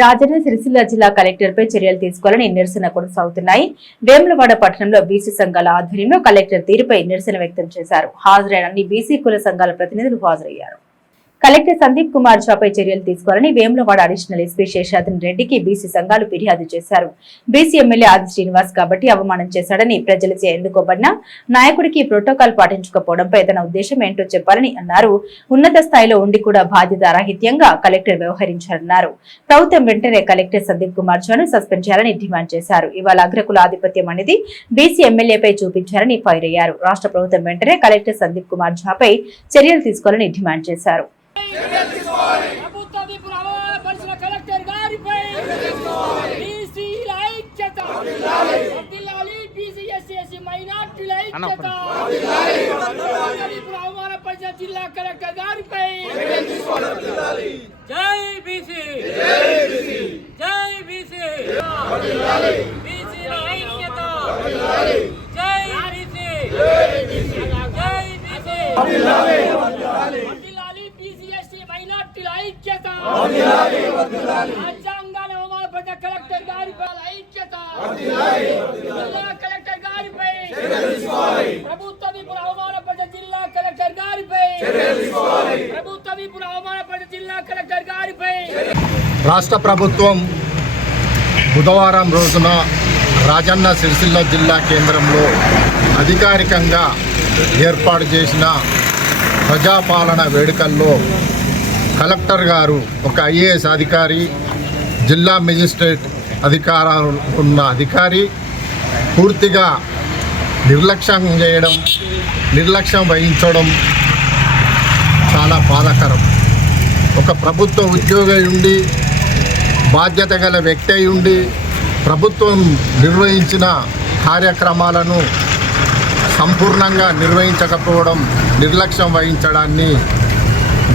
రాజన్న సిరిసిల్ల జిల్లా కలెక్టర్పై చర్యలు తీసుకోవాలని నిరసన కొనసాగుతున్నాయి వేములవాడ పట్టణంలో బీసీ సంఘాల ఆధ్వర్యంలో కలెక్టర్ తీరుపై నిరసన వ్యక్తం చేశారు. హాజరైన అన్ని బీసీ కుల సంఘాల ప్రతినిధులు హాజరయ్యారు. కలెక్టర్ సందీప్ కుమార్ షాపై చర్యలు తీసుకోవాలని వేములవాడ అడిషనల్ ఎస్పీ శేషాద్రి రెడ్డికి బీసీ సంఘాలు ఫిర్యాదు చేశారు. బీసీ ఎమ్మెల్యే ఆది శ్రీనివాస్ కాబట్టి అవమానం చేశాడని ప్రజలచే ఎందుకోబడిన నాయకుడికి ప్రోటోకాల్ పాటించకపోవడంపై తన ఉద్దేశం ఏంటో చెప్పాలని అన్నారు. ఉన్నత స్థాయిలో ఉండి కూడా బాధ్యత రాహిత్యంగా కలెక్టర్ వ్యవహరించారన్నారు. ప్రభుత్వం వెంటనే కలెక్టర్ సందీప్ కుమార్ షాను సస్పెండ్ చేయాలని డిమాండ్ చేశారు. ఇవాళ అగ్రకుల ఆధిపత్యం అనేది బీసీ ఎమ్మెల్యేపై చూపించారని ఫైర్ అయ్యారు. రాష్ట్ర ప్రభుత్వం వెంటనే కలెక్టర్ సందీప్ కుమార్ ఝాపై చర్యలు తీసుకోవాలని డిమాండ్ చేశారు. ప్రభుత్వ విపుల అమలుపరిచిన కలెక్టర్ గారిపై బీసీల ఐక్యత వర్ధిల్లాలి బీసీ ఎస్సీ ఎస్సీ మైనార్టీల ఐక్యత. విపుల అవమానపరిచిన జిల్లా కలెక్టర్ గారిపై జై బీసీ జై బీసీ బీసీల ఐక్యత జై బీసీ జై బీసీ వర్ధిల్లాలి బీసీ ఎస్సీ మైనార్టీల ఐక్యత రాజ్యాంగాల అవమానపడ్డ కలెక్టర్ గారిపై ఐక్యత జిల్లా కలెక్టర్ గారిపై ప్రభుత్వ విపుల అవమానపడ్డ జిల్లా కలెక్టర్ గారిపై ప్రభుత్వ విపుల అవమానపడ్డ జిల్లా కలెక్టర్ గారిపై రాష్ట్ర ప్రభుత్వం బుధవారం రోజున రాజన్న సిరిసిల్ల జిల్లా కేంద్రంలో అధికారికంగా ఏర్పాటు చేసిన ప్రజాపాలన వేడుకల్లో కలెక్టర్ గారు ఒక ఐఏఎస్ అధికారి జిల్లా మెజిస్ట్రేట్ అధికారాలు ఉన్న అధికారి పూర్తిగా నిర్లక్ష్యం చేయడం నిర్లక్ష్యం వహించడం చాలా బాధాకరం. ఒక ప్రభుత్వ ఉద్యోగి ఉండి బాధ్యత గల వ్యక్తి అయి ఉండి ప్రభుత్వం నిర్వహించిన కార్యక్రమాలను సంపూర్ణంగా నిర్వహించకపోవడం నిర్లక్ష్యం వహించడాన్ని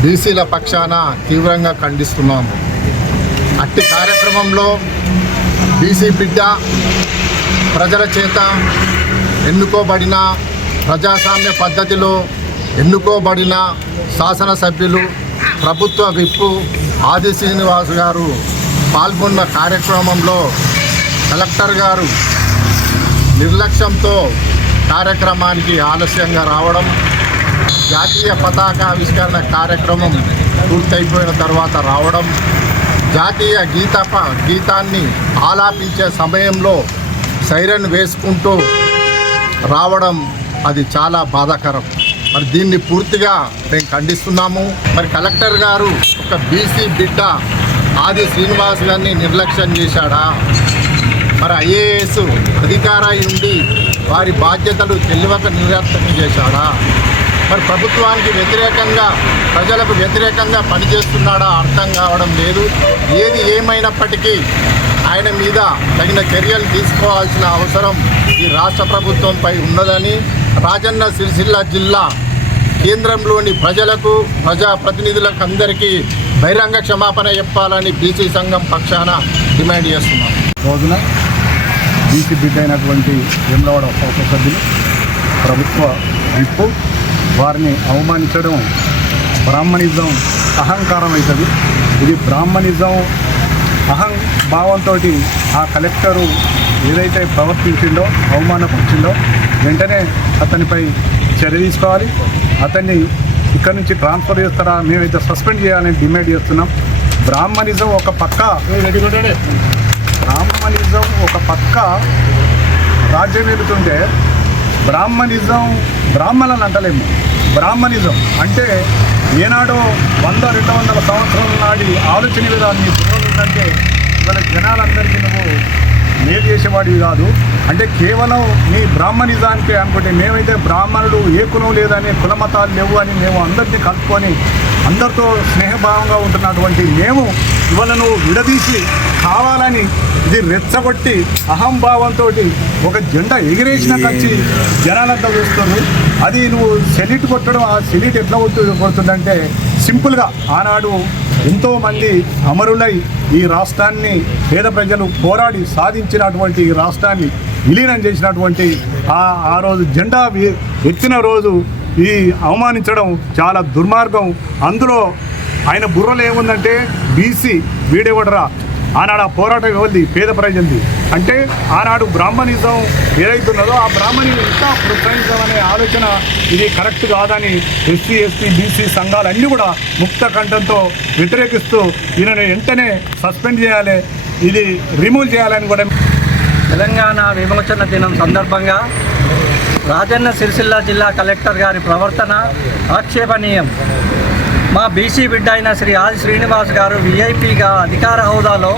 బీసీల పక్షాన తీవ్రంగా ఖండిస్తున్నాము అట్టి కార్యక్రమంలో బీసీ బిడ్డ ప్రజల చేత ఎన్నుకోబడిన ప్రజాస్వామ్య పద్ధతిలో ఎన్నుకోబడిన శాసనసభ్యులు ప్రభుత్వ విప్పు ఆది శ్రీనివాస్ గారు పాల్గొన్న కార్యక్రమంలో కలెక్టర్ గారు నిర్లక్ష్యంతో కార్యక్రమానికి ఆలస్యంగా రావడం జాతీయ పతాక ఆవిష్కరణ కార్యక్రమం పూర్తయిపోయిన తర్వాత రావడం జాతీయ గీత గీతాన్ని ఆలాపించే సమయంలో సైరన్ వేసుకుంటూ రావడం అది చాలా బాధాకరం. మరి దీన్ని పూర్తిగా మేము ఖండిస్తున్నాము. మరి కలెక్టర్ గారు ఒక బీసీ బిడ్డ ఆది శ్రీనివాస్ గారిని నిర్లక్ష్యం చేశాడా? మరి ఐఏఎస్ అధికారాయి ఉండి వారి బాధ్యతలు తెలివక నిర్వర్తనం చేశాడా? మరి ప్రభుత్వానికి వ్యతిరేకంగా ప్రజలకు వ్యతిరేకంగా పనిచేస్తున్నాడా అర్థం కావడం లేదు. ఏది ఏమైనప్పటికీ ఆయన మీద తగిన చర్యలు తీసుకోవాల్సిన అవసరం ఈ రాష్ట్ర ప్రభుత్వంపై ఉన్నదని రాజన్న సిరిసిల్ల జిల్లా కేంద్రంలోని ప్రజలకు ప్రజా ప్రతినిధులకు అందరికీ బహిరంగ క్షమాపణ చెప్పాలని బీసీ సంఘం పక్షాన డిమాండ్ చేస్తున్నాం. రోజున బీసీ బిడ్డ అయినటువంటి వేములవాడ సభ్యులు ప్రభుత్వ విప్పు వారిని అవమానించడం బ్రాహ్మణిజం అహంకారం అవుతుంది ఇది బ్రాహ్మణిజం అహం భావంతో ఆ కలెక్టరు ఏదైతే ప్రవర్తించిండో అవమానపరిచిండో వెంటనే అతనిపై చర్య తీసుకోవాలి. అతన్ని ఇక్కడ నుంచి ట్రాన్స్ఫర్ చేస్తారా? మేమైతే సస్పెండ్ చేయాలని డిమాండ్ చేస్తున్నాం. బ్రాహ్మణిజం ఒక పక్క. బ్రాహ్మణిజం ఒక పక్క రాజ్యం వెళుతుంటే బ్రాహ్మణిజం బ్రాహ్మణులను అంటలేము. బ్రాహ్మణిజం అంటే ఏనాడో వంద రెండు వందల సంవత్సరాల నాటి ఆలోచన విధాన్ని ఉందంటే ఇవాళ జనాలందరికీ నువ్వు మేలు చేసేవాడివి కాదు. అంటే కేవలం నీ బ్రాహ్మణిజానికి అనుకుంటే మేమైతే బ్రాహ్మణుడు ఏ కులం లేదని కులమతాలు లేవు అని మేము అందరినీ కలుపుకొని అందరితో స్నేహభావంగా ఉంటున్నటువంటి మేము ఇవాళ నువ్వు విడదీసి కావాలని ఇది రెచ్చగొట్టి అహంభావంతో ఒక జెండా ఎగిరేసిన కలిసి జనాలంతా చూస్తున్నారు. అది నువ్వు సెలిట్ కొట్టడం ఆ సెలిట్ ఎట్లా కొడుతుందంటే సింపుల్గా ఆనాడు ఎంతోమంది అమరులై ఈ రాష్ట్రాన్ని పేద ప్రజలు పోరాడి సాధించినటువంటి ఈ రాష్ట్రాన్ని విలీనం చేసినటువంటి ఆ ఆ రోజు జెండా ఎత్తిన రోజు ఈ అవమానించడం చాలా దుర్మార్గం. అందులో ఆయన బుర్రలో ఏముందంటే బీసీ వీడేవడరా? ఆనాడు ఆ పోరాటం ఎవరిది? పేద ప్రజలది. అంటే ఆనాడు బ్రాహ్మణిజం ఏదైతున్నదో ఆ బ్రాహ్మణిజం ఇంకా ప్రోత్సహించడం అనే ఆలోచన ఇది కరెక్ట్ కాదని ఎస్సీ ఎస్టీ బీసీ సంఘాలు అన్నీ కూడా ముక్త కంఠంతో వ్యతిరేకిస్తూ ఈయనను వెంటనే సస్పెండ్ చేయాలి. ఇది రిమూవ్ చేయాలని కూడా తెలంగాణ విమోచన దినం సందర్భంగా రాజన్న సిరిసిల్ల జిల్లా కలెక్టర్ గారి ప్రవర్తన ఆక్షేపణీయం. మా బీసీ బిడ్డ అయిన శ్రీ ఆది శ్రీనివాస్ గారు విఐపిగా అధికార హోదాలో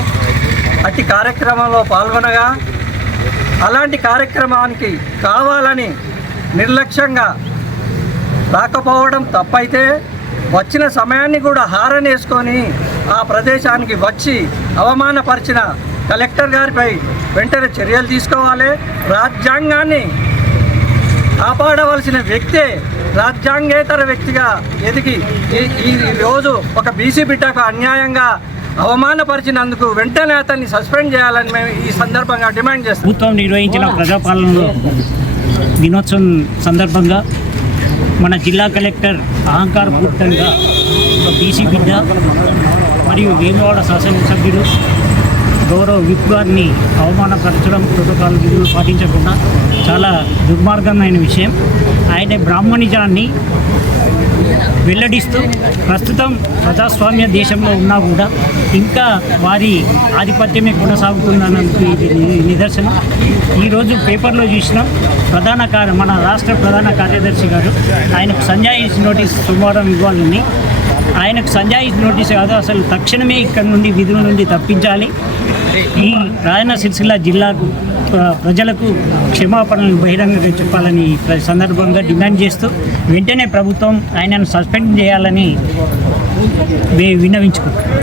అట్టి కార్యక్రమంలో పాల్గొనగా అలాంటి కార్యక్రమానికి కావాలని నిర్లక్ష్యంగా రాకపోవడం తప్పైతే వచ్చిన సమయాన్ని కూడా హారనేసుకొని ఆ ప్రదేశానికి వచ్చి అవమానపరిచిన కలెక్టర్ గారిపై వెంటనే చర్యలు తీసుకోవాలి. రాజ్యాంగాన్ని కాపాడవలసిన వ్యక్తే రాజ్యాంగేతర వ్యక్తిగా ఎదిగి ఈ- రోజు ఒక బీసీ బిడ్డకు అన్యాయంగా అవమానపరిచినందుకు వెంటనే అతన్ని సస్పెండ్ చేయాలని మేము ఈ సందర్భంగా డిమాండ్ చేస్తాం. ప్రభుత్వం నిర్వహించిన ప్రజాపాలనలో దినోత్సవం సందర్భంగా మన జిల్లా కలెక్టర్ అహంకారపూరితంగా ఒక బీసీ బిడ్డ మరియు వేములవాడ శాసనసభ్యుడు గౌరవ విప్ గారిని అవమానపరచడం ప్రోటోకాల్ విధులు పాటించకుండా చాలా దుర్మార్గమైన విషయం. ఆయన బ్రాహ్మణిజాన్ని వెల్లడిస్తూ ప్రస్తుతం ప్రజాస్వామ్య దేశంలో ఉన్నా కూడా ఇంకా వారి ఆధిపత్యమే కొనసాగుతుందన్నందుకు ఇది నిదర్శనం. ఈరోజు పేపర్లో చూసినాం ప్రధాన కార్య మన రాష్ట్ర ప్రధాన కార్యదర్శి గారు ఆయనకు సంజాయిష్ నోటీస్ సోమవారం ఇవ్వాలని ఆయనకు సంజాయిష్ నోటీస్ కాదు అసలు తక్షణమే ఇక్కడ నుండి విధుల నుండి తప్పించాలి. ఈ రాయన సిరిసిల్ల జిల్లాకు ప్రజలకు క్షమాపణలు బహిరంగంగా చెప్పాలని ప్ర- సందర్భంగా డిమాండ్ చేస్తూ వెంటనే ప్రభుత్వం ఆయనను సస్పెండ్ చేయాలని మేము విన్నవించుకుంటున్నాం.